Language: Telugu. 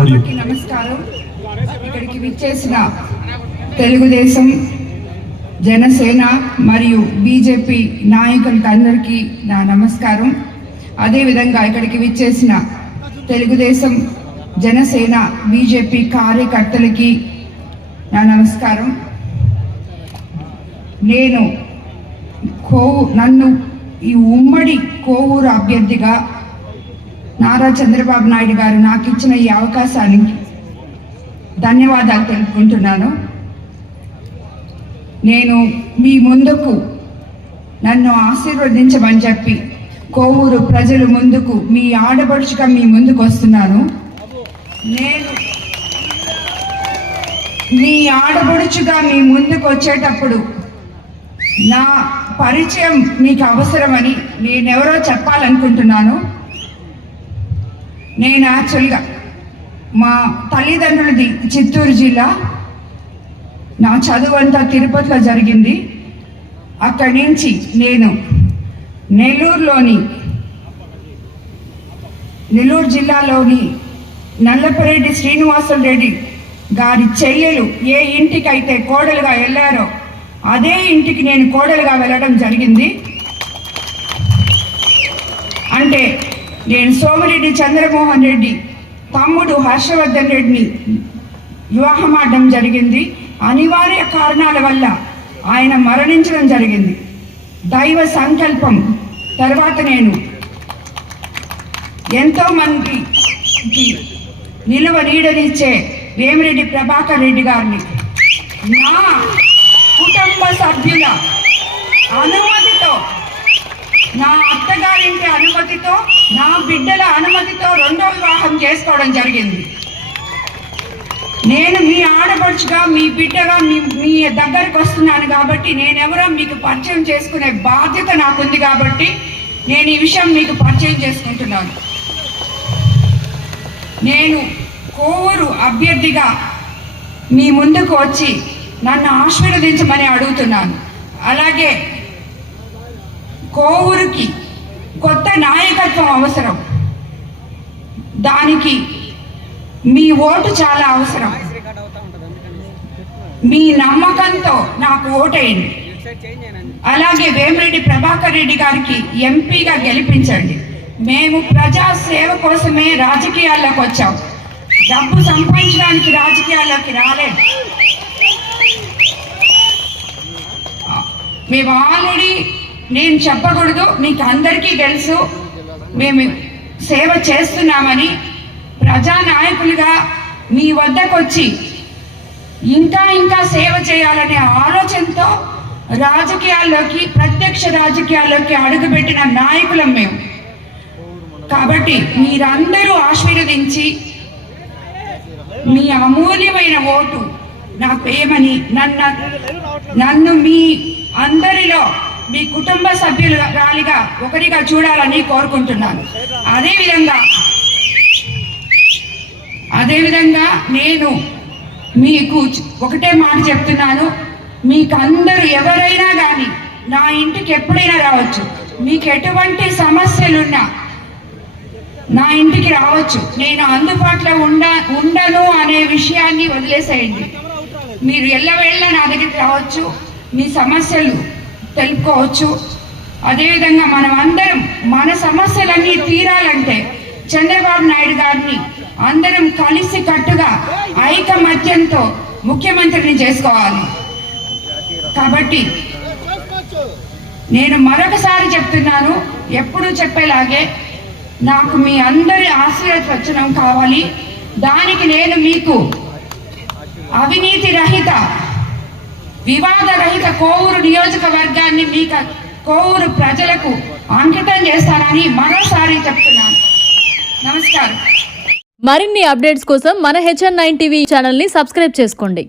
అందరికీ నమస్కారం. ఇక్కడికి విచ్చేసిన తెలుగుదేశం జనసేన మరియు బీజేపీ నాయకులకి అందరికీ నా నమస్కారం. అదేవిధంగా ఇక్కడికి విచ్చేసిన తెలుగుదేశం జనసేన బీజేపీ కార్యకర్తలకి నా నమస్కారం. నేను కోవు నన్ను ఈ ఉమ్మడి కోవూరు అభ్యర్థిగా నారా చంద్రబాబు నాయుడు గారు నాకు ఇచ్చిన ఈ అవకాశానికి ధన్యవాదాలు తెలుపుకుంటున్నాను. నేను మీ ముందుకు నన్ను ఆశీర్వదించమని చెప్పి కోవూరు ప్రజలు ముందుకు మీ ఆడపడుచుగా మీ ముందుకు వస్తున్నాను. నేను మీ ఆడపడుచుగా మీ ముందుకు వచ్చేటప్పుడు నా పరిచయం మీకు అవసరమని నేనెవరో చెప్పాలనుకుంటున్నాను. నేను యాక్చువల్గా మా తల్లిదండ్రులది చిత్తూరు జిల్లా. నా చదువు అంతా తిరుపతిలో జరిగింది. అక్కడి నుంచి నేను నెల్లూరులోని నెల్లూరు జిల్లాలోని నల్లపరెడ్డి శ్రీనివాసులు రెడ్డి గారి చెల్లెలు ఏ ఇంటికైతే కోడలుగా వెళ్ళారో అదే ఇంటికి నేను కోడలుగా వెళ్ళడం జరిగింది. అంటే నేను సోమిరెడ్డి చంద్రమోహన్ రెడ్డి తమ్ముడు హర్షవర్ధన్ రెడ్డిని వివాహమాడడం జరిగింది. అనివార్య కారణాల వల్ల ఆయన మరణించడం జరిగింది. దైవ సంకల్పం. తర్వాత నేను ఎంతో మందికి నిలువ నీడనిచ్చే వేమిరెడ్డి ప్రభాకర్ రెడ్డి గారిని. నా కుటుంబ సభ్యుల అను నా అత్తగారింటి అనుమతితో నా బిడ్డల అనుమతితో రెండో వివాహం చేసుకోవడం జరిగింది. నేను మీ ఆడపడుచుగా మీ బిడ్డగా మీ మీ దగ్గరకు వస్తున్నాను కాబట్టి నేనెవరో మీకు పరిచయం చేసుకునే బాధ్యత నాకుంది కాబట్టి నేను ఈ విషయం మీకు పరిచయం చేసుకుంటున్నాను. నేను కోవూరు అభ్యర్థిగా మీ ముందుకు వచ్చి నన్ను ఆశీర్వదించమని అడుగుతున్నాను. అలాగే కోవూరుకి కొత్త నాయకత్వం అవసరం. దానికి మీ ఓటు చాలా అవసరం. మీ నమ్మకంతో నాకు ఓటేయండి. అలాగే వేమిరెడ్డి ప్రభాకర్ రెడ్డి గారికి ఎంపీగా గెలిపించండి. మేము ప్రజా సేవ కోసమే రాజకీయాల్లోకి వచ్చాం. డబ్బు సంపాదించడానికి రాజకీయాల్లోకి రాలేదు. మేము ఆల్రెడీ నేను చెప్పకూడదు మీకు అందరికీ తెలుసు. మేము సేవ చేస్తున్నామని ప్రజానాయకులుగా మీ వద్దకు వచ్చి ఇంకా ఇంకా సేవ చేయాలనే ఆలోచనతో రాజకీయాల్లోకి ప్రత్యక్ష రాజకీయాల్లోకి అడుగుపెట్టిన నాయకులం మేము. కాబట్టి మీరందరూ ఆశీర్వదించి మీ అమూల్యమైన ఓటు నాకు ఏమని నన్ను నన్ను మీ అందరిలో మీ కుటుంబ సభ్యులు రాలిగా ఒకరిగా చూడాలని కోరుకుంటున్నాను. అదేవిధంగా అదేవిధంగా నేను మీకు ఒకటే మాట చెప్తున్నాను. మీకు అందరూ ఎవరైనా కానీ నా ఇంటికి ఎప్పుడైనా రావచ్చు. మీకు ఎటువంటి సమస్యలున్నా నా ఇంటికి రావచ్చు. నేను అందుబాటులో ఉండ ఉండను అనే విషయాన్ని వదిలేసేయండి. మీరు ఎల్లవేళ్ళ నా దగ్గరికి రావచ్చు. మీ సమస్యలు తెలుపుకోవచ్చు. అదేవిధంగా మనం అందరం మన సమస్యలన్నీ తీరాలంటే చంద్రబాబు నాయుడు గారిని అందరం కలిసి కట్టుగా ఐకమత్యంతో ముఖ్యమంత్రిని చేసుకోవాలి. కాబట్టి నేను మరొకసారి చెప్తున్నాను ఎప్పుడు చెప్పేలాగే నాకు మీ అందరి ఆశీర్వచనం కావాలి. దానికి నేను మీకు అవినీతి రహిత వివాద రహిత కోవూరు నియోజకవర్గాన్ని మీకు కోవూరు ప్రజలకు అంకితం చేస్తానని మరోసారి చెప్తున్నాను. నమస్కారం. మరిన్ని అప్డేట్స్ కోసం మన హెచ్ఎన్ నైన్ టీవీ ఛానల్ని సబ్స్క్రైబ్ చేసుకోండి.